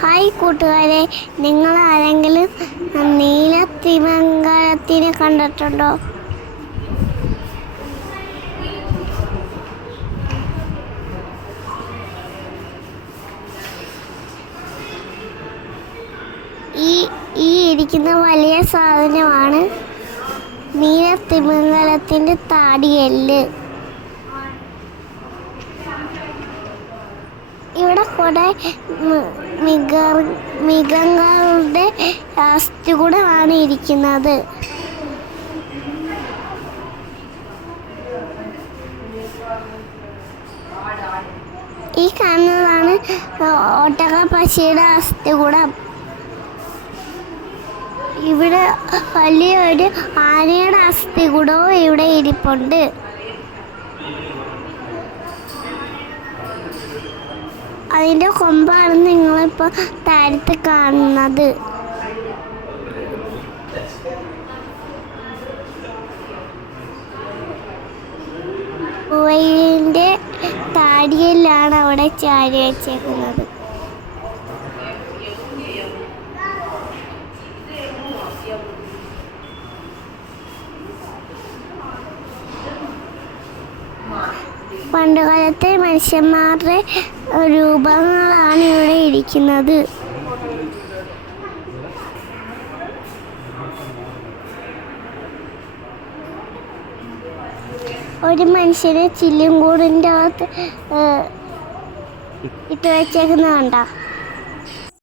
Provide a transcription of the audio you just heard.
Hi കൂട്ടുകാരെ നിങ്ങൾ ആരെങ്കിലും നീല തിമംഗലത്തിനെ കണ്ടിട്ടുണ്ടോ? ഈ ഈ ഇരിക്കുന്ന വലിയ സാധനമാണ് നീല തിമംഗലത്തിന്റെ താടിയെല്ല്. ഇവിടെ കുറെ മൃഗങ്ങളുടെ അസ്ഥി കൂടെ ആണ് ഇരിക്കുന്നത്. ഈ കാണുന്നതാണ് ഓട്ടക പശിയുടെ അസ്ഥി കൂടം. ഇവിടെ വലിയൊരു ആനയുടെ അസ്ഥി കൂടവും ഇവിടെ ഇരിപ്പുണ്ട്. അതിന്റെ കൊമ്പാണ് നിങ്ങളിപ്പോൾ താരത്ത് കാണുന്നത്. പൂവയിലിന്റെ താടിയിലാണ് അവിടെ ചാരി വെച്ചേക്കുന്നത്. പണ്ടുകാലത്തെ മനുഷ്യന്മാരുടെ രൂപങ്ങളാണ് ഇവിടെ ഇരിക്കുന്നത്. ഒരു മനുഷ്യനെ ചില്ലും കൂടിന്റെ അകത്ത് ഇട്ട് വെച്ചേക്കുന്നത് കണ്ട